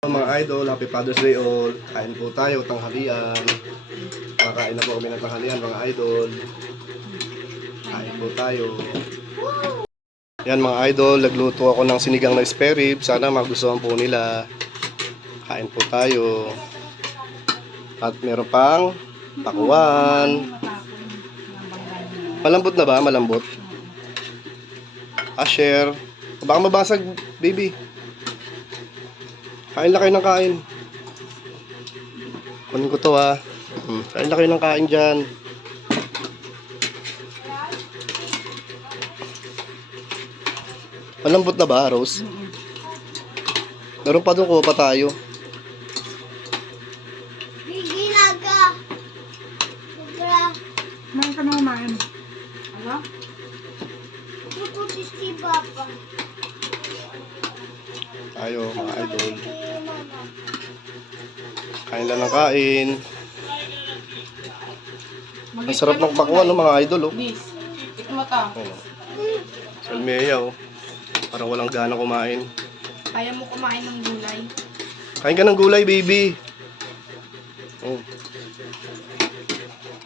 Mga idol, happy Father's Day all. Kain po tayo, tanghalian. Kakain na po kami ng tanghalian mga idol. Kain po tayo. Yan mga idol, nagluto ako ng sinigang na spare rib. Sana magustuhan po nila. Kain po tayo. At meron pang pakuan. Malambot na ba? Malambot. Share. Baka mabasag, baby. Kain na kayo ng kain. Kunin ko to ha. Kain na kayo ng kain dyan. Malambot na ba, Rose? Meron pa doon, kuha pa tayo. Ginaga. Kumain ka na kumain. Ala? Puputis si Papa. Tayo, mga idol. Kain lang ng kain. Ang sarap ng pakuan, no, mga idol, oh. Miss, tikman mo to. Salmeya, oh. Parang walang gana kumain. Kaya mo kumain ng gulay. Kain ka ng gulay, baby. Oh.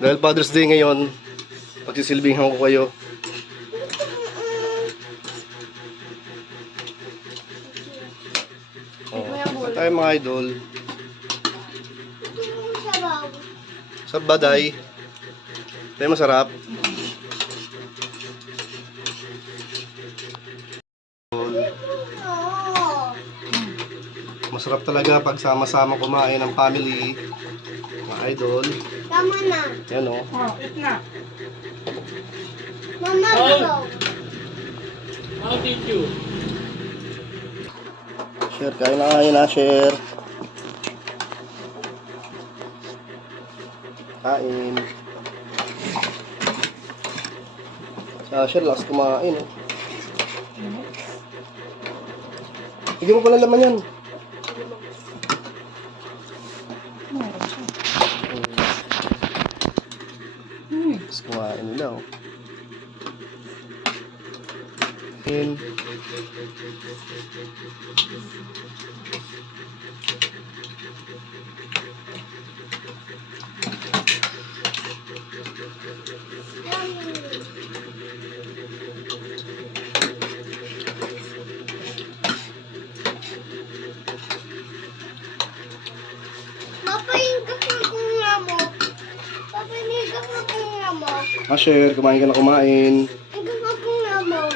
Dahil Father's Day ngayon, pagsisilbinghan ko kayo. Oh. Tayo mga idol. Sa baday. Tayo masarap. Masarap talaga pag sama-sama kumain ng family. Mga idol. Tama na. Yan o. Oh, eat na. Mama, go. How did you? Share, kain na kain na, share. Kain. Sa share, last kumain. Oh. Bigyan mo pala laman yan. Meron siya. Last kumain nila. Oh. In. Mapahinggas na kung nga mo. Papahinggas na kung nga mo. Share, kumain ka na kumain. Hinggas na kung nga mo.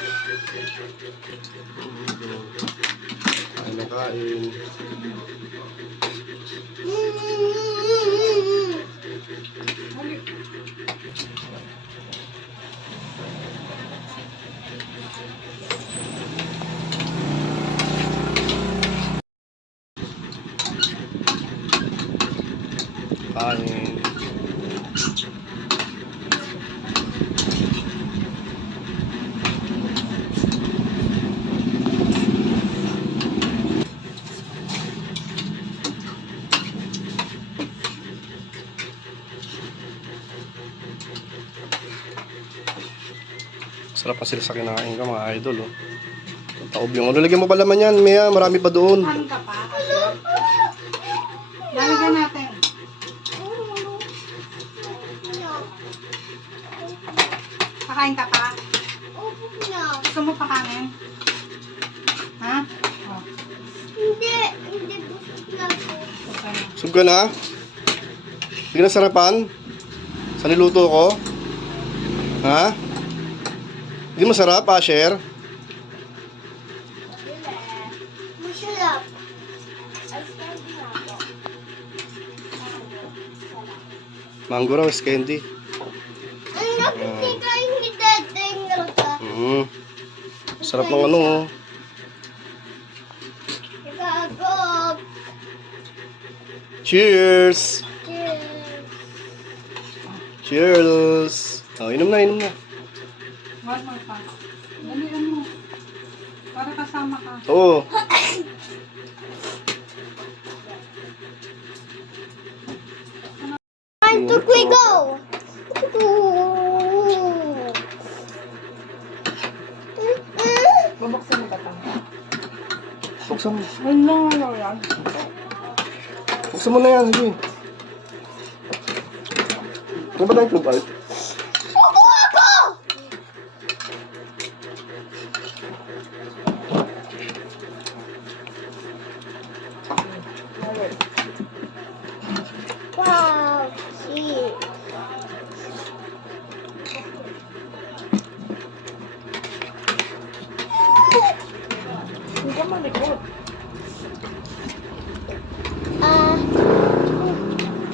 Kain na kain. Kain. Sarap na sila sa kinain ka mga idol, oh. Taob yung ano. Lagyan mo pa laman yan, Mia. Marami pa doon. Kumain ka pa? Lalagyan natin. Kakain ka pa? Gusto mo pa kanin? Ha? Oh. Hindi busog na ako. Okay. Sub ka na? Hindi ka na sarapan? Sa niluto ko? Ha? Hindi masarap, share? Masarap. Mango raw, is candy. Ang nakikikain ni Dadeng ka. Sarap ng ano, oh. Ikagog. Cheers! Cheers. Cheers! Oh, inom na, inom na. One more pa. Dalihan mo. Para kasama ka. Oo. Time to we go. Bubuksan mo ba ito? Buksan mo. Wala, wala yan. Gusto mo na yan, sige. Ano ba tayong tubal? Suko ako! Wow, shit. Hindi ka malikot. Ah,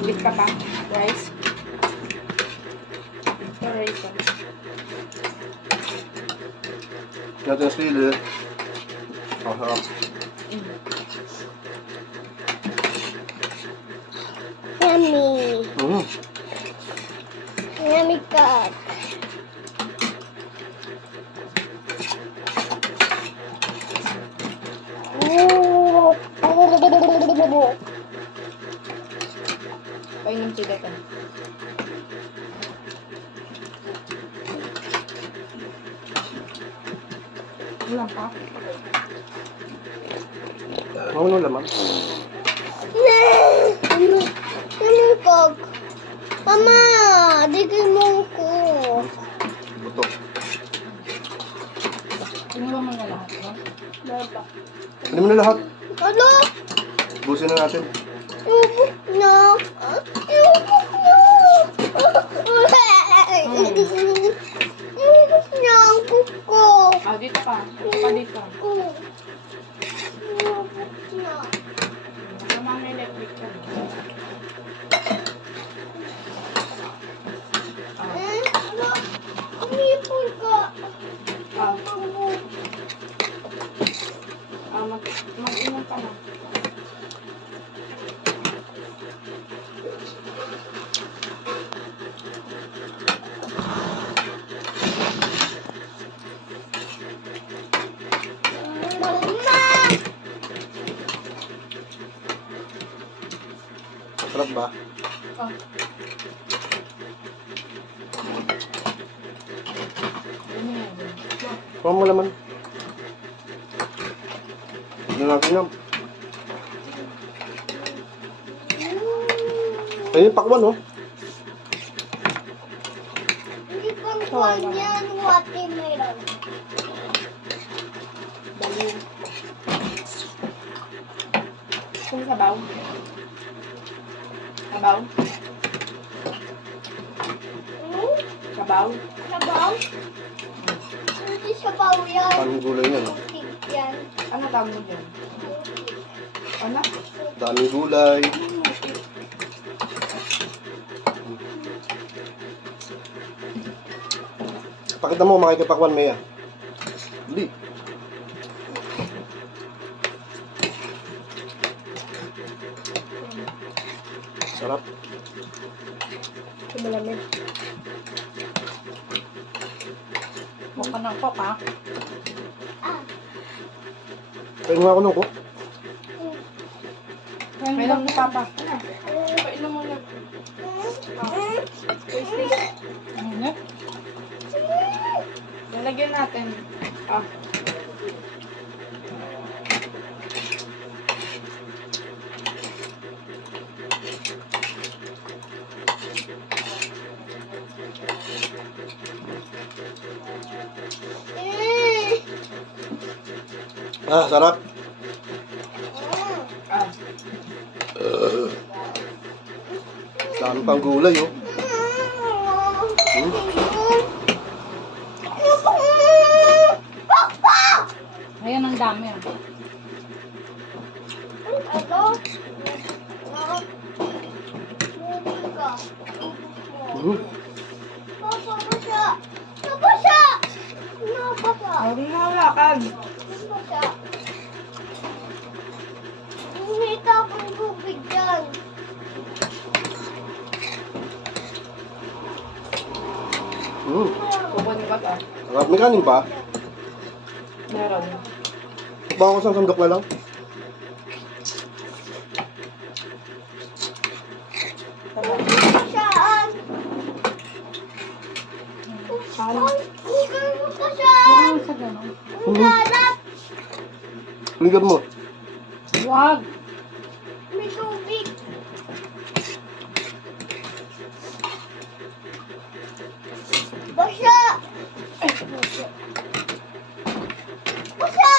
Bit ka pa. Rice. Ito rice. Natin sili. Ang sarap. yummy. Yummy God. Painom sila ka. Ulang pa. Ano laman? Yummy God. Mama, digay mo ko. Buto. Kinuha mo na lahat, no? Baba. Ano mo na lahat? Ano? Busin na natin. Ayoko na. Ayoko na. Ayoko na ang kuko. Ah, dito ka. Dito ka dito. Ayoko na. Kasama may electric ka. Ano? Umipol ka. Ah, mag-inom ka na. Mama! Sarap ba? Ah. Ano yan? Kuha mo laman. Ano natin yan? Ayun yung pakwan, oh. Hindi pang kuwan yan, watermelon. Baliw. Kung sabaw. Sabaw. Sabaw. Sabaw? Hindi sabaw yan. Daming gulay yan, oh. Putik yan. Ano tawag mo dyan? Ano? Daming gulay. Pakita mo, makikipakwan, Mea. Dali. Sarap. Malamig. Huwag ka ng coke, ha? Ah, Pwede nga ako nung cook. May lang ni Papa. Painom mo lang. Ano? Lalagyan natin. Ah. Ah, sarap. Ah. Dami pang gulay, oh. Ayan ang dami, ah. ano? Papa siya! Papa siya! Papa! Huwag mo hawakan. Papa siya! Humita akong tubig dyan. Kukunin ko to. Sarap. May kanin pa. Meron. Baka ko sa sandok na lang. Saan? Saan? Huwag mo ka siya! Huwag sa gano'n. Huwag Linggan mo. Huwag. May tubig. Basa! Ay, puso. Basa!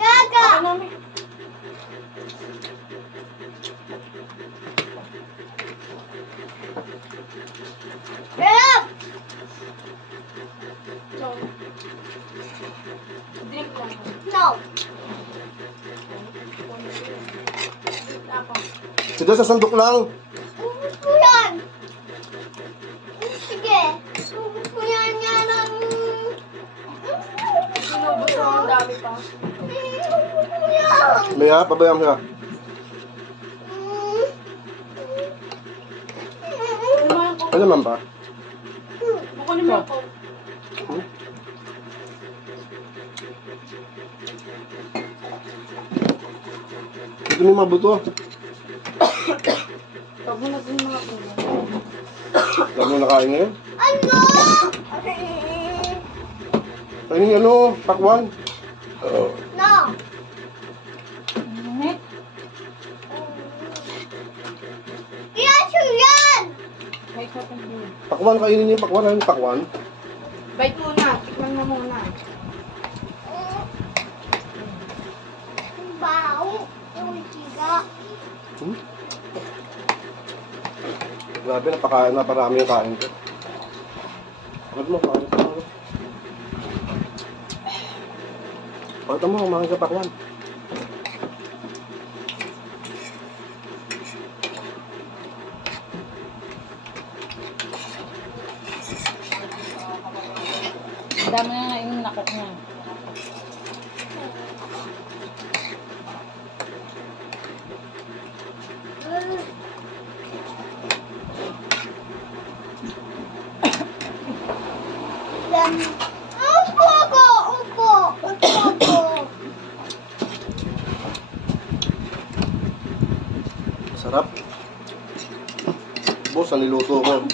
Gaga! Ako namin. Sarap! So, drink lang. No! Drink ako. Ito sa sandok lang. Ubus ko yan! Sige! Ubus ko yan nga ng... Sinubos mo ang dami pa. Ubus ko yan! Maya, pabayaan siya. Ano mo yung coke? Ano naman ba? Bukunin mo yung coke. Ito may mabuto. Huwag mo na din mga kulo. Dami mo nakain ngayon. Ano? Ano yung ano, pakwan? No! Init. Piyaso yan! May coke and beer. Pakwan, kainin niyo yung pakwan. Ano yung pakwan? Bite muna. Tikman mo muna. Bao! Uy, tiga! Hmm? Grabe, naparami yung kain ko. Bakit mo, kain ka mo. Bakit mo, kumain ka pakwan. Dami na nga yung nakot niya. Yan. Upo ko! Upo! Upo ko! Sarap. Boss, ang niluto ko.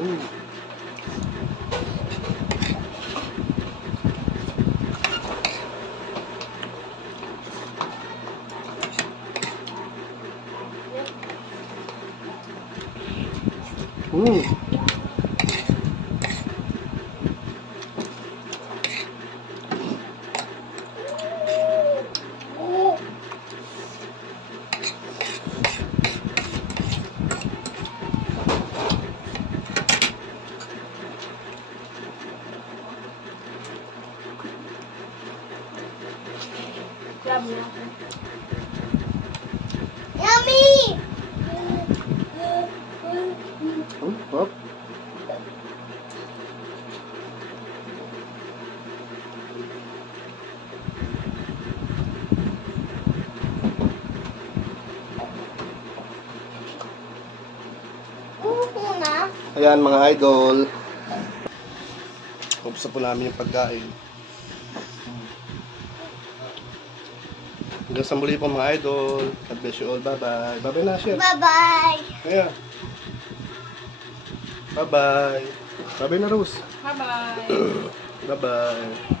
Mm. Mm. Grab niya. Yummy! Sarap. Upo na. Ayan mga idol. Tapos na po namin yung pagkain. Hanggang sa muli po mga idol. God bless you all. Bye-bye. Bye-bye na siya. Bye-bye! Ayan. Bye-bye. Bye-bye na Rose. Bye-bye. Bye-bye.